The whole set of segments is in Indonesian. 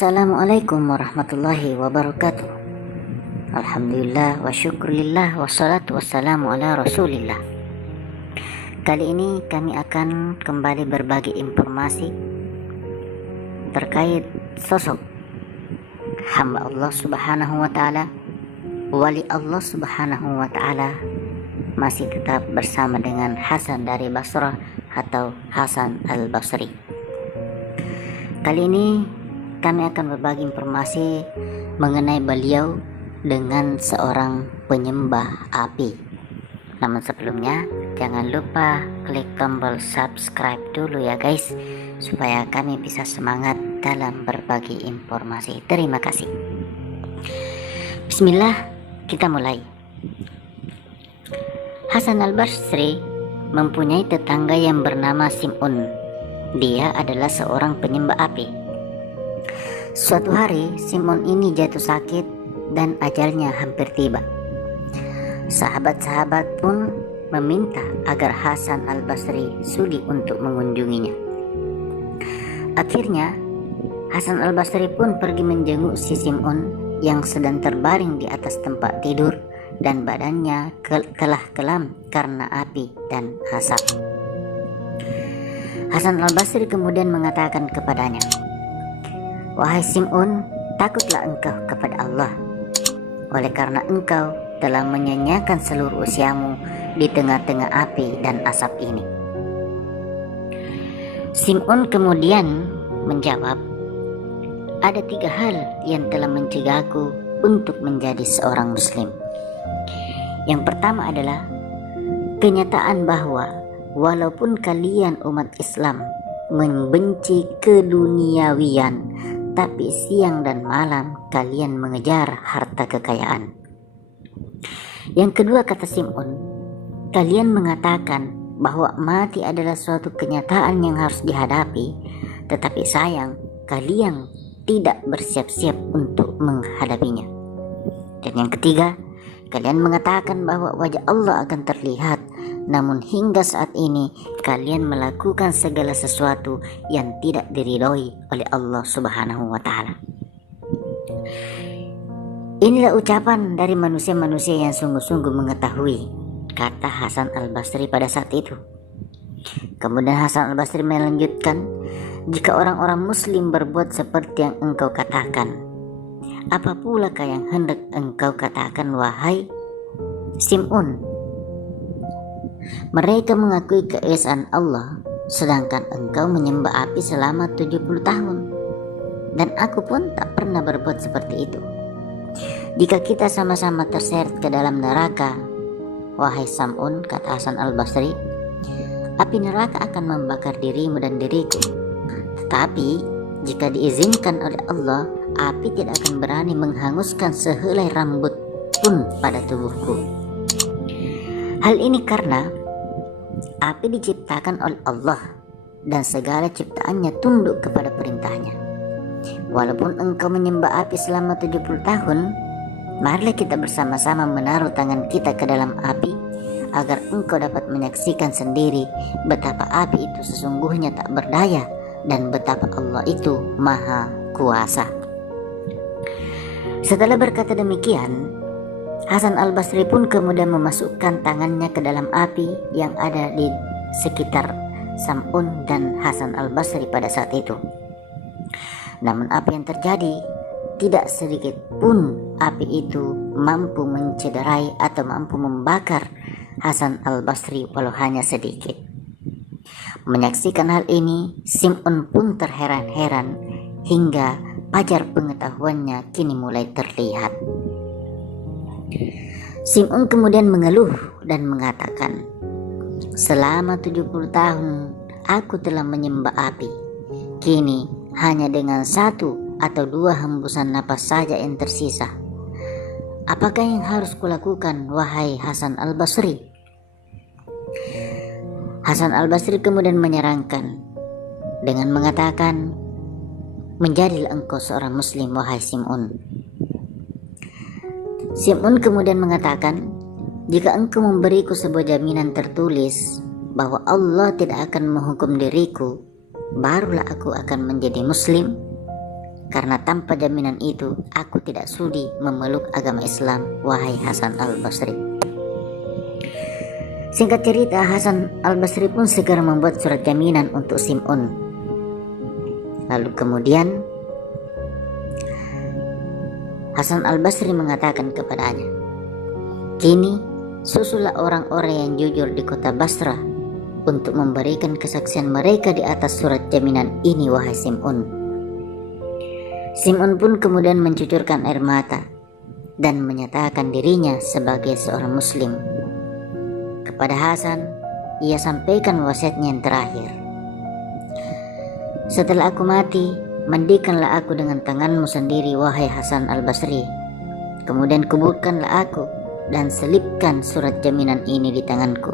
Assalamualaikum warahmatullahi wabarakatuh. Alhamdulillah wa syukurillah wassalatu wassalamu ala rasulillah. Kali ini kami akan kembali berbagi informasi terkait sosok hamba Allah subhanahu wa ta'ala, wali Allah subhanahu wa ta'ala, masih tetap bersama dengan Hasan dari Basrah atau Hasan al-Basri. Kali ini kami akan berbagi informasi mengenai beliau dengan seorang penyembah api. Namun sebelumnya, jangan lupa klik tombol subscribe dulu ya guys, supaya kami bisa semangat dalam berbagi informasi. Terima kasih. Bismillah, kita mulai. Hasan al-Basri mempunyai tetangga yang bernama Sim'un. Dia adalah seorang penyembah api. Suatu hari, Sim'un ini jatuh sakit dan ajalnya hampir tiba. Sahabat-sahabat pun meminta agar Hasan al-Basri sudi untuk mengunjunginya. Akhirnya, Hasan al-Basri pun pergi menjenguk si Sim'un yang sedang terbaring di atas tempat tidur dan badannya telah kelam karena api dan asap. Hasan al-Basri kemudian mengatakan kepadanya, "Wahai Sim'un, takutlah engkau kepada Allah, oleh karena engkau telah menyanyiakan seluruh usiamu di tengah-tengah api dan asap ini." Sim'un kemudian menjawab, "Ada 3 hal yang telah mencegahku untuk menjadi seorang muslim. Yang pertama adalah kenyataan bahwa walaupun kalian umat Islam membenci keduniawian, tapi siang dan malam kalian mengejar harta kekayaan. Yang kedua," kata Sim'un, "kalian mengatakan bahwa mati adalah suatu kenyataan yang harus dihadapi, tetapi sayang kalian tidak bersiap-siap untuk menghadapinya. Dan yang ketiga, kalian mengatakan bahwa wajah Allah akan terlihat, namun hingga saat ini kalian melakukan segala sesuatu yang tidak diridhoi oleh Allah subhanahu wa ta'ala." Inilah ucapan dari manusia-manusia yang sungguh-sungguh mengetahui, kata Hasan al-Basri pada saat itu. Kemudian Hasan al-Basri melanjutkan, "Jika orang-orang muslim berbuat seperti yang engkau katakan, apa pulakah yang hendak engkau katakan wahai Sim'un? Mereka mengakui keesaan Allah, sedangkan engkau menyembah api selama 70 tahun. Dan aku pun tak pernah berbuat seperti itu. Jika kita sama-sama terseret ke dalam neraka, wahai Sam'un," kata Hasan al-Basri, "api neraka akan membakar dirimu dan diriku. Tetapi jika diizinkan oleh Allah, api tidak akan berani menghanguskan sehelai rambut pun pada tubuhku. Hal ini karena api diciptakan oleh Allah dan segala ciptaannya tunduk kepada perintahnya. Walaupun engkau menyembah api selama 70 tahun, marilah kita bersama-sama menaruh tangan kita ke dalam api agar engkau dapat menyaksikan sendiri betapa api itu sesungguhnya tak berdaya dan betapa Allah itu maha kuasa." Setelah berkata demikian, Hasan al-Basri pun kemudian memasukkan tangannya ke dalam api yang ada di sekitar Sam'un dan Hasan al-Basri pada saat itu. Namun apa yang terjadi? Tidak sedikit pun api itu mampu mencederai atau mampu membakar Hasan al-Basri walau hanya sedikit. Menyaksikan hal ini, Sim'un pun terheran-heran hingga pajar pengetahuannya kini mulai terlihat. Sim'un kemudian mengeluh dan mengatakan, "Selama 70 tahun aku telah menyembah api. Kini hanya dengan 1 atau 2 hembusan napas saja yang tersisa. Apakah yang harus kulakukan wahai Hasan al-Basri?" Hasan al-Basri kemudian menyarankan dengan mengatakan, "Menjadilah engkau seorang muslim wahai Sim'un." Sim'un kemudian mengatakan, "Jika engkau memberiku sebuah jaminan tertulis bahwa Allah tidak akan menghukum diriku, barulah aku akan menjadi muslim." karena tanpa jaminan itu aku tidak sudi memeluk agama Islam, wahai Hasan al-Basri. Singkat cerita, Hasan al-Basri pun segera membuat surat jaminan untuk Sim'un. Lalu kemudian Hasan al-Basri mengatakan kepadanya, "Kini susulah orang-orang yang jujur di kota Basrah untuk memberikan kesaksian mereka di atas surat jaminan ini, wahai Sim'un." Sim'un pun kemudian mencucurkan air mata dan menyatakan dirinya sebagai seorang muslim. Kepada Hasan, ia sampaikan wasiatnya yang terakhir. "Setelah aku mati, mandikanlah aku dengan tanganmu sendiri, wahai Hasan al-Basri. Kemudian kuburkanlah aku dan selipkan surat jaminan ini di tanganku.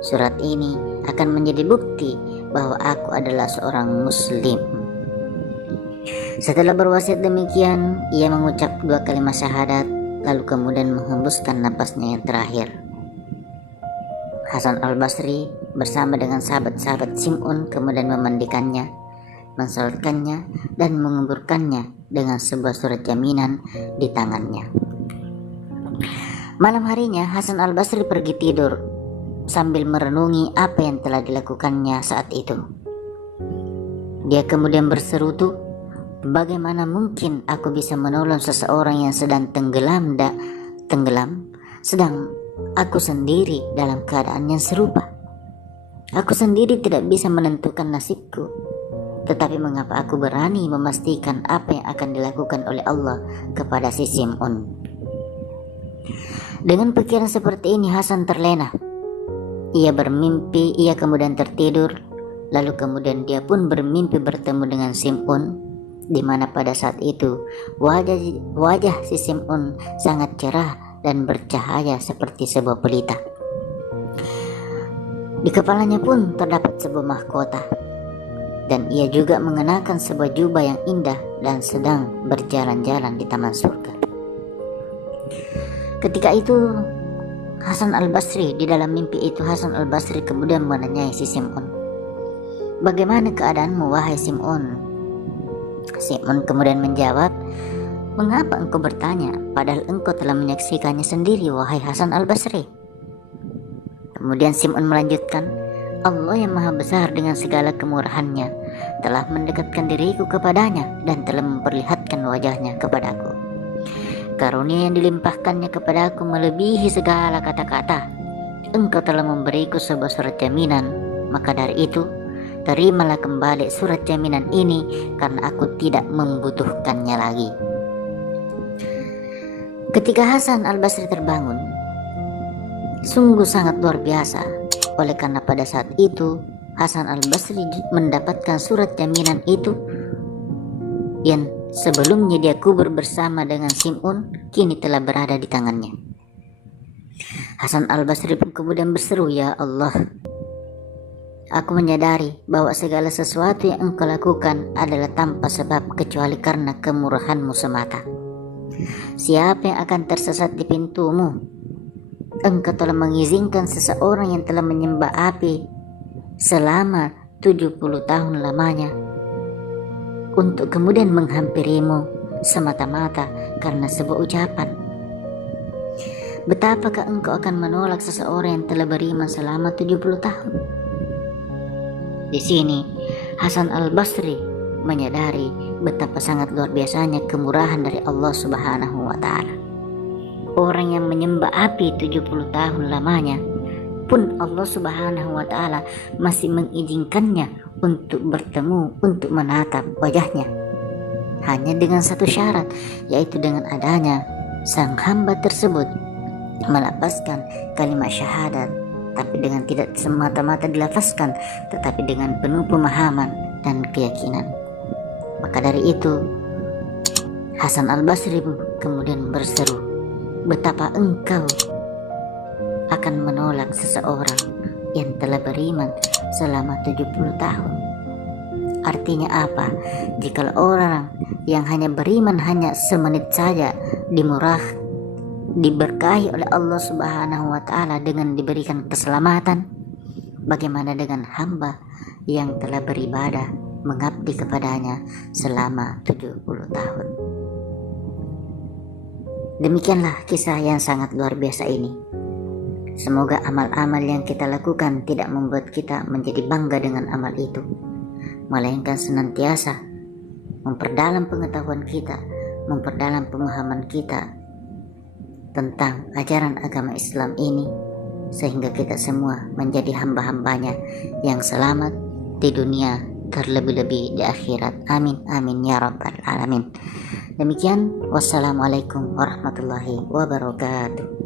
Surat ini akan menjadi bukti bahwa aku adalah seorang muslim." Setelah berwasiat demikian, ia mengucap 2 kalimat syahadat, lalu kemudian menghembuskan napasnya yang terakhir. Hasan al-Basri bersama dengan sahabat-sahabat Sim'un kemudian memandikannya, mensalatkannya, dan menguburkannya dengan sebuah surat jaminan di tangannya. Malam harinya, Hasan al-Basri pergi tidur sambil merenungi apa yang telah dilakukannya saat itu. Dia kemudian berseru, "Bagaimana mungkin aku bisa menolong seseorang yang sedang tenggelam, sedang aku sendiri dalam keadaan yang serupa? Aku sendiri tidak bisa menentukan nasibku, tetapi mengapa aku berani memastikan apa yang akan dilakukan oleh Allah kepada si Sim'un?" Dengan pikiran seperti ini, Hasan terlena. Ia bermimpi, ia kemudian tertidur, lalu kemudian dia pun bermimpi bertemu dengan Sim'un, di mana pada saat itu wajah si Sim'un sangat cerah dan bercahaya seperti sebuah pelita. Di kepalanya pun terdapat sebuah mahkota, dan ia juga mengenakan sebuah jubah yang indah dan sedang berjalan-jalan di taman surga. Ketika itu Hasan al-Basri, di dalam mimpi itu Hasan al-Basri kemudian menanyai si Sim'un, "Bagaimana keadaanmu, wahai Sim'un?" Sim'un kemudian menjawab, "Mengapa engkau bertanya, padahal engkau telah menyaksikannya sendiri, wahai Hasan al-Basri?" Kemudian Sim'un melanjutkan, "Allah yang maha besar dengan segala kemurahannya telah mendekatkan diriku kepadanya dan telah memperlihatkan wajahnya kepadaku. Karunia yang dilimpahkannya kepadaku melebihi segala kata-kata. Engkau telah memberiku sebuah surat jaminan, maka dari itu terimalah kembali surat jaminan ini karena aku tidak membutuhkannya lagi." Ketika Hasan al-Basri terbangun, sungguh sangat luar biasa, oleh karena pada saat itu Hasan al-Basri mendapatkan surat jaminan itu yang sebelumnya dia kubur bersama dengan Sim'un, kini telah berada di tangannya. Hasan al-Basri pun kemudian berseru, "Ya Allah, aku menyadari bahwa segala sesuatu yang engkau lakukan adalah tanpa sebab kecuali karena kemurahan-Mu semata. Siapa yang akan tersesat di pintu-Mu? Engkau telah mengizinkan seseorang yang telah menyembah api selama 70 tahun lamanya untuk kemudian menghampiri-Mu semata-mata karena sebuah ucapan. Betapakah engkau akan menolak seseorang yang telah beriman selama 70 tahun?" Di sini Hasan al-Basri menyadari betapa sangat luar biasanya kemurahan dari Allah Subhanahu wa Ta'ala. Orang yang menyembah api 70 tahun lamanya pun Allah Subhanahu wa Ta'ala masih mengizinkannya untuk bertemu, untuk menatap wajahnya, hanya dengan satu syarat, yaitu dengan adanya sang hamba tersebut melafazkan kalimat syahadat, tapi dengan tidak semata-mata dilafazkan, tetapi dengan penuh pemahaman dan keyakinan. Maka dari itu Hasan al-Basri kemudian berseru, "Betapa engkau akan menolak seseorang yang telah beriman selama 70 tahun. Artinya apa? Jika orang yang hanya beriman hanya semenit saja diberkahi oleh Allah Subhanahu wa Ta'ala dengan diberikan keselamatan, bagaimana dengan hamba yang telah beribadah mengabdi kepadanya selama 70 tahun. Demikianlah kisah yang sangat luar biasa ini. Semoga amal-amal yang kita lakukan tidak membuat kita menjadi bangga dengan amal itu, melainkan senantiasa memperdalam pengetahuan kita, memperdalam pemahaman kita tentang ajaran agama Islam ini, sehingga kita semua menjadi hamba-hambanya yang selamat di dunia, terlebih-lebih di akhirat. Amin amin ya rabbal alamin. Demikian, wassalamualaikum warahmatullahi wabarakatuh.